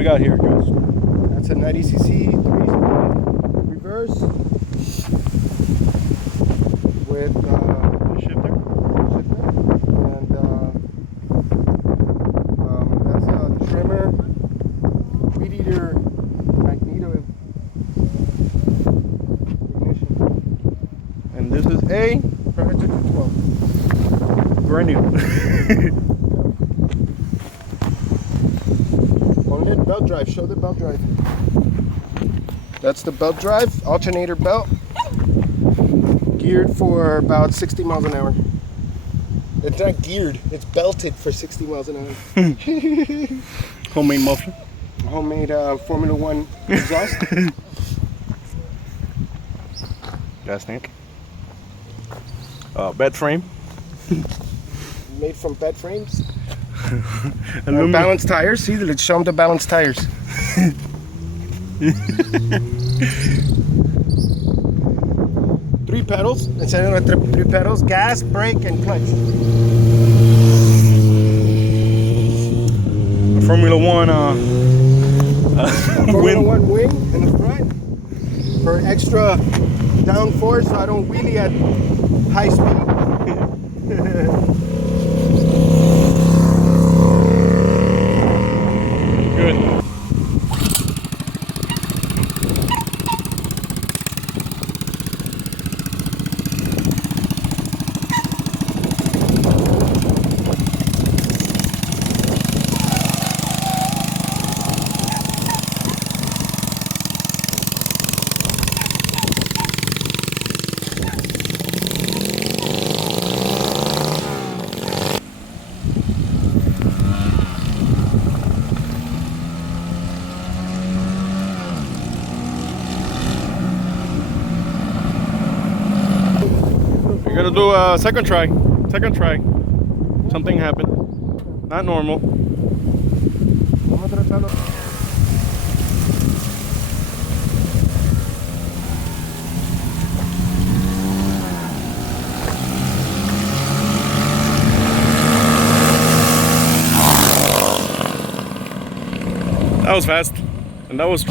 we got here, guys? That's a 90cc 3-speed reverse with Shifter. and that's a trimmer, weed eater, magneto ignition. And this is a Predator 212. brand new. On it, belt drive. Show the belt drive. That's the belt drive, alternator belt, geared for about 60 miles an hour. It's not geared, it's belted for 60 miles an hour. Homemade muffler. Homemade Formula One exhaust. Gas tank. Bed frame. Made from bed frames. Aluminum. Balanced tires. See, let's show them the balanced tires. 3 pedals. Instead of 3 pedals, gas, brake, and clutch. A Formula One Formula One wing in the front for extra downforce, so I don't wheelie at high speed. Good. We're gonna do a second try. Something happened. Not normal. Vamos a tratarlo. That was fast. And that was